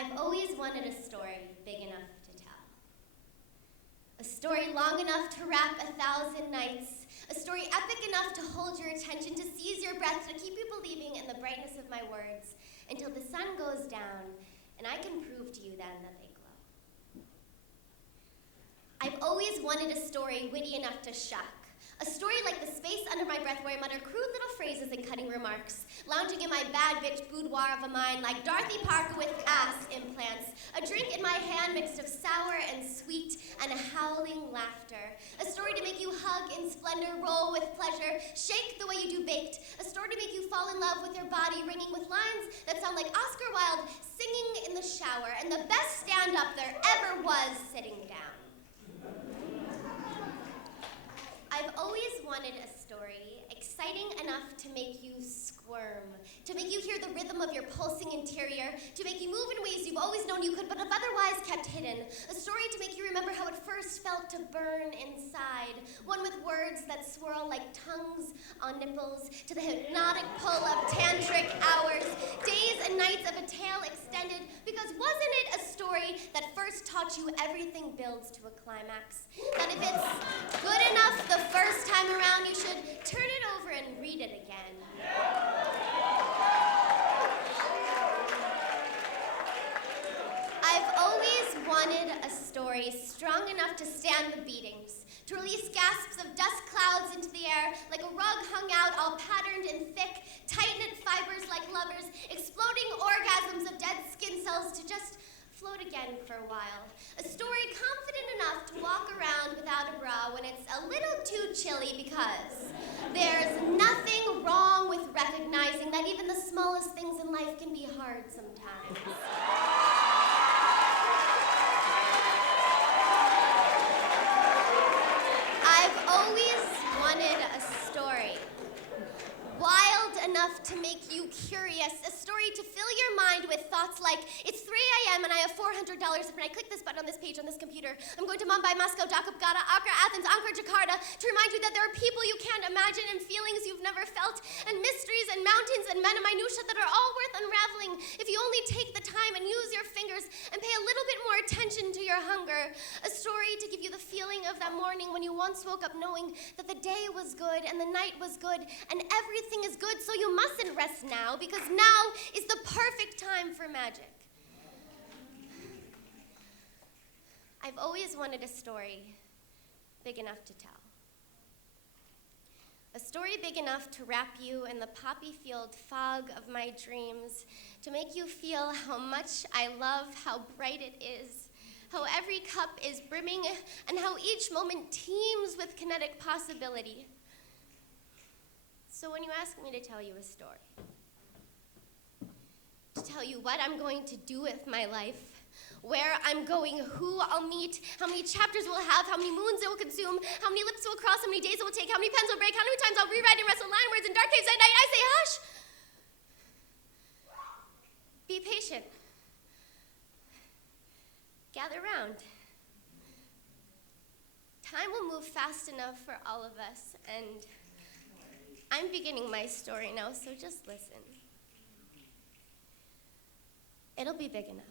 I've always wanted a story big enough to tell. A story long enough to wrap 1,000 nights. A story epic enough to hold your attention, to seize your breath, to keep you believing in the brightness of my words until the sun goes down and I can prove to you then that they glow. I've always wanted a story witty enough to shock. A story like the space under my breath where I mutter crude little phrases and cutting remarks, lounging in my bad bitch boudoir of a mind like Dorothy Parker with ass implants, a drink in my hand mixed of sour and sweet and howling laughter. A story to make you hug in splendor, roll with pleasure, shake the way you do baked. A story to make you fall in love with your body, ringing with lines that sound like Oscar Wilde singing in the shower, and the best stand-up there ever was sitting down. I've always wanted a story exciting enough to make you squirm, to make you hear the rhythm of your pulsing interior, to make you move in ways you've always known you could but have otherwise kept hidden. A story to make you remember how it first felt to burn inside, one with words that swirl like tongues on nipples, to the hypnotic pull of tantric hours, days and nights of a tale extended, because wasn't it a story that first taught you everything builds to a climax? That if it's good enough the first time around, you should turn it over and read it again. I've always wanted a story strong enough to stand the beatings, to release gasps of dust clouds into the air like a rug hung out all patterned in thick, tight-knit fibers like lovers, exploding orgasms of dead skin cells to just float again for a while. A story confident enough to walk around without a bra when it's a little too chilly, because there's nothing wrong with recognizing that even the smallest things in life can be hard sometimes. I've always wanted a story wild enough to make you curious, a story to fill your mind with thoughts like, it's 3 a.m. and I have $400 when I click this button on this page on this computer. I'm going to Mumbai, Moscow, Dhaka, Bogota, Accra, Athens, Ankara, Jakarta, to remind you that there are people you can't imagine and feelings you've never felt, and mysteries and mountains and men and minutiae that are all worth unraveling if you only take the time and use your fingers and pay a little bit more attention to your hunger. A story to give you the feeling of that morning when you once woke up knowing that the day was good and the night was good and everything is good, so you mustn't rest now, because now is the perfect time for magic. I've always wanted a story big enough to tell. A story big enough to wrap you in the poppy-field fog of my dreams, to make you feel how much I love how bright it is, how every cup is brimming, and how each moment teems with kinetic possibility. So when you ask me to tell you a story, to tell you what I'm going to do with my life, where I'm going, who I'll meet, how many chapters we'll have, how many moons it will consume, how many lips it will cross, how many days it will take, how many pens will break, how many times I'll rewrite and wrestle line words in dark caves at night, I say, hush! Be patient. Gather round. Time will move fast enough for all of us, and I'm beginning my story now, so just listen. It'll be big enough.